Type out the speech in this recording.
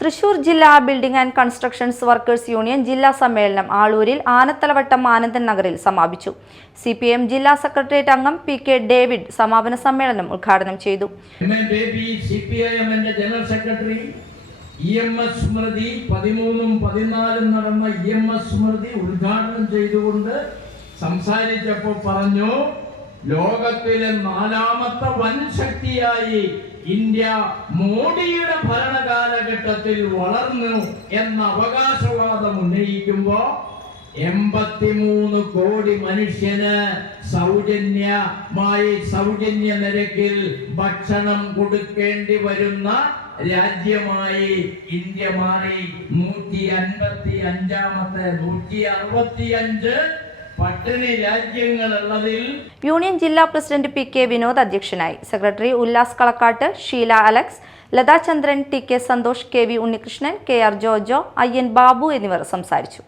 തൃശൂർ ജില്ലാ building and constructions workers union ജില്ലാ സമ്മേളനം ആളൂരിൽ ആനത്തലവട്ടം ആനന്ദൻ നഗറിൽ സമാപിച്ചു. സി പി എം ജില്ലാ സെക്രട്ടേറിയറ്റ് അംഗം പി കെ ഡേവിഡ് സമാപന സമ്മേളനം ഉദ്ഘാടനം ചെയ്തു. ജനറൽ സെക്രട്ടറി എസ് സ്മൃതി പതിമൂന്നും പതിനാലും നടന്ന എസ് സ്മൃതി ഉദ്ഘാടനം ചെയ്തുകൊണ്ട് സംസാരിച്ചപ്പോൾ പറഞ്ഞു ലോകത്തിലെ നാലാമത്തെ വൻ ശക്തിയായി ഇന്ത്യ മോഡിയുടെ ഭരണകാലഘട്ടത്തിൽ വളർന്നു എന്ന അവകാശവാദം ഉന്നയിക്കുമ്പോ എൺപത്തിമൂന്ന് കോടി മനുഷ്യന് സൗജന്യമായി സൗജന്യ നിരക്കിൽ ഭക്ഷണം കൊടുക്കേണ്ടി വരുന്ന രാജ്യമായി ഇന്ത്യ മാറി. നൂറ്റി അൻപത്തി അഞ്ചാമത്തെ നൂറ്റി അറുപത്തി അഞ്ച് യൂണിയൻ ജില്ലാ പ്രസിഡന്റ് പി കെ വിനോദ് അധ്യക്ഷനായി. Secretary Ullas Kalakkattu Sheela Alex Lathachandran T K Santhosh K V Unnikrishnan K R Jojo Ayyan Babu എന്നിവർ സംസാരിച്ചു.